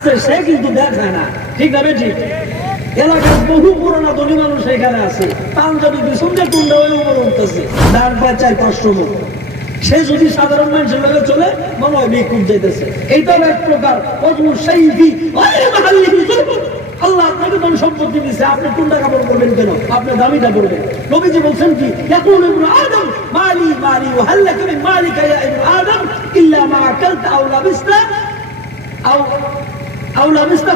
সে কিন্তু দেখায় না, ঠিক না বেঠিক? এলাকার বহু পুরোনো ধনী মানুষ এখানে আছে, পাঞ্জাবি সন্ধ্যে টুন্ডা হয়ে উপরে উঠতেছে, ডান পায় 4-500 মুখ। সে যদি সাধারণ মানুষের লগে চলে মনে হয় বিক্ষুব্ধ যাইতেছে। এইটাও এক প্রকার আল্লাহ আপনাকে ধন সম্পত্তি দিচ্ছে, আপনি টুন্ডা কাপড় করবেন কেন? আপনি দামিটা করবেন। নবীজি বলছেন কি, ইয়াকুলু ইবনু আদম মালি মালি ওয়া হাল লাকা মিন মালিকা ইয়া ইবনু আদম ইল্লা মা আকালতা আও লাবিসতা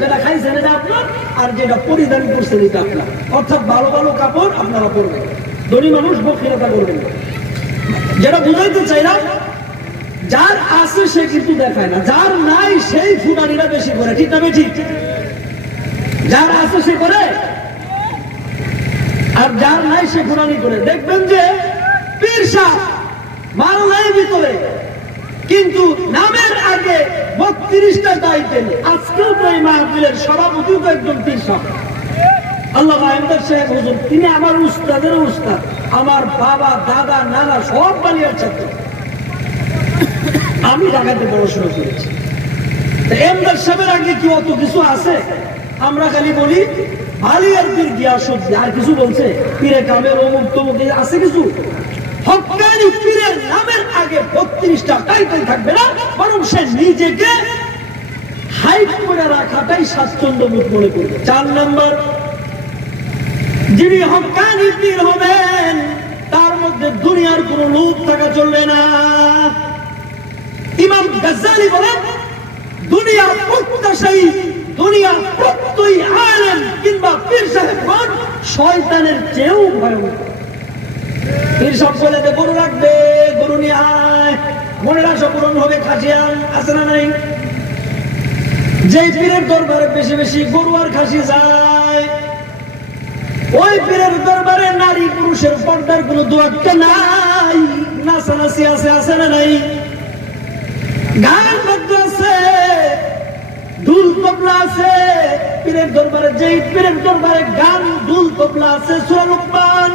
যেটা খাইছেন এটা আপনার, আর যেটা পরিধান করছেন এটা আপনার। অর্থাৎ ভালো ভালো কাপড় আপনারা পরবেন, ধনী মানুষ বখিলতা করবেন না। যেটা বুঝাইতে চাইলাম, যার আছে সে কিন্তু দেখায় না, যার নাই সেই ফুটানিটা বেশি করে, ঠিক না ঠিক? যার আছে সে করে, আর যার নাই সে ফুটানি করে। দেখবেন যে পীর সাহেব মাল নাই ভিতরে, কিন্তু নামের আগে 32টা টাইটেল। আজকেও তো এই মাহফিলের সভাপতি তো একজন পীর সাহেব, আল্লামা ইমদাদ সাহেব হুজুর। তিনি আমার উস্তাদের উস্তাদ, আমার বাবা দাদা নানা সব বালিয়ার ছাত্র। আমি ঢাকাতে পড়াশোনা করেছি। ইমদাদ সাহেবের আগে কি অত কিছু আছে? আমরা খালি বলি বালিয়ার পীর গিয়াসউদ্দিন, আর কিছু বলছে পীরে কামেল অমুক তমুক আছে কিছু? হক্কানি পীরের নামের আগে 32টা টাইটেল থাকবে না, বরং সে নিজেকে হাইট করে রাখাটাই স্বাচ্ছন্দ্য বোধ মনে করবে। 4 নম্বর, যিনি হক্কানি পীর হবেন তার মধ্যে দুনিয়ার কোন লোভ থাকা চলবে না। ইমাম গাজ্জালি বলেন, দুনিয়া প্রত্যাশী, দুনিয়া প্রত্যয়ী আলেম কিংবা পীর সাহেবগণ শয়তানের চেয়েও ভয়ঙ্কর। পীর সব বলে যে গরু রাখবে, গরু নিয়ে আয়, মনের আশা পূরণ হবে, খাসিয়ান আছে না নাই? যে পীরের দরবারে বেশি বেশি গরু আর খাসি যায়, ওই পীরের দরবারে নারী পুরুষের পর্দার কোনো দুয়াক্কা নাই, নাচানাচি আছে, আছে না নাই? গান বাদ্য আছে, ঢুল তবলা আছে পীরের দরবারে। যেই পীরের দরবারে গান ঢুল তবলা আছে, সূরা লুকমান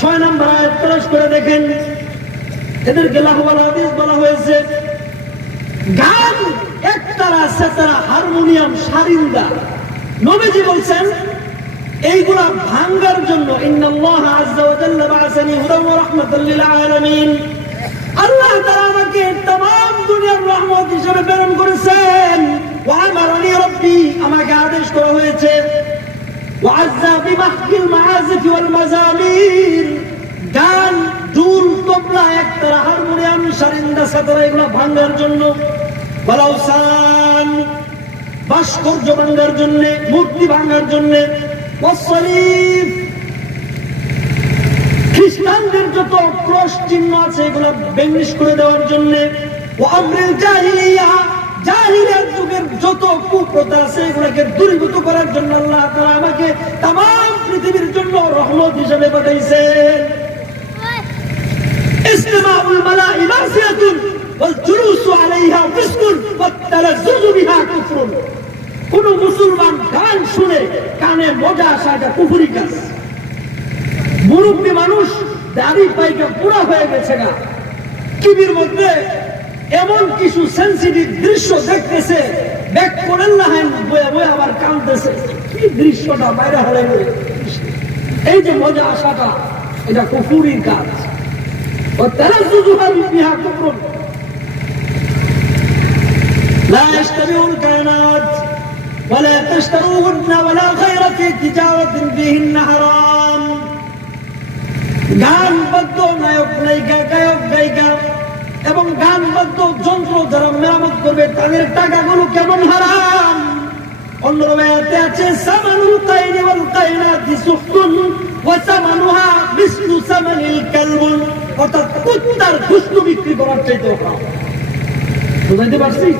6 নম্বর আয়াত প্রকাশ করে দেখেন, এদেরকে লাহওয়াল হাদিস বলা হয়েছে। গান একতারা সেতারা হারমোনিয়াম সারিন্দা, নবীজি বলছেন এইগুলা ভাঙ্গার জন্য ইন্নাল্লাহা আযজা ওয়া জাল্লা বা'আসানি হুদান ওয়া রাহমাতাল লিল আলামিন, আল্লাহ তাআলা আমাকে तमाम দুনিয়ার রহমত হিসেবে প্রেরণ করেছেন। ওয়া আমারানি রাব্বি, আমাকে আদেশ করা হয়েছে ওয়াজ্জা বিমাহকিল মাআজিফ ওয়াল মাজামির, গান ঢুল তবলা একতারা হারমোনিয়াম সারিন্দা সেতারা এগুলা ভাঙ্গার জন্য, বালাউসান ভাস্কর্য ভাঙ্গার জন্য, মূর্তি ভাঙ্গার জন্য, ওয়াসলিফ খ্রিস্টানদের যত ক্রস চিহ্ন আছে এগুলো বেনিশ করে দেওয়ার জন্য, ওয়া আমরিল জাহিলিয়া জাহিলিয়াত যুগের যত কুপ্রথা আছে এগুলোকে দূরীভূত করার জন্য আল্লাহ তাআলা আমাকে तमाम পৃথিবীর জন্য রহমত হিসেবে পাঠাইছেন। ইসতিমাউল মালাঈ মাসিয়াতুন ওয়াল জুলুসু আলাইহা ফিসকুন ওয়াত তালাজ্জুজু বিহা কুফরুন, কোন মুসলমান গান শুনে কানে মজা আসা এটা কুফরি কাজ। মুরব্বী মানুষ দাড়ি পাইকা পুরা হয়ে গেছে গা, টিভির মধ্যে এমন কিছু সেন্সিটিভ দৃশ্য দেখতেছে, ব্যাক করেন না হেন বয়ে বয়ে আবার কাঁদতেছে, কি দৃশ্যটা বাইরে হলে এই যে মজা আসাটা এটা কুফরির কাজ। ও তালাজ্জুজু বিহা কুফরুন লা ইশতাবিউল কায়নাত ওয়ালা তাশতারুহুন্না ওয়ালা খায়রা ফি তিজারাতিন ফিহিন্না হারাম। গান বাদ্য নায়ক নায়িকা, গায়ক গায়িকা এবং গান বাদ্য যন্ত্র যারা মেরামত করবে তাদের টাকাগুলো কেমন হারাম। অন্য রায়াতে আছে সামানুল কাইনি ওয়াল কাইনাতি সুহতুন ওয়া সামানুহা মিসলু সামানিল কালবুন, অর্থাৎ কুত্তার গোশত বিক্রি করার চাইতে হারাম। বুঝাইতে পারছি?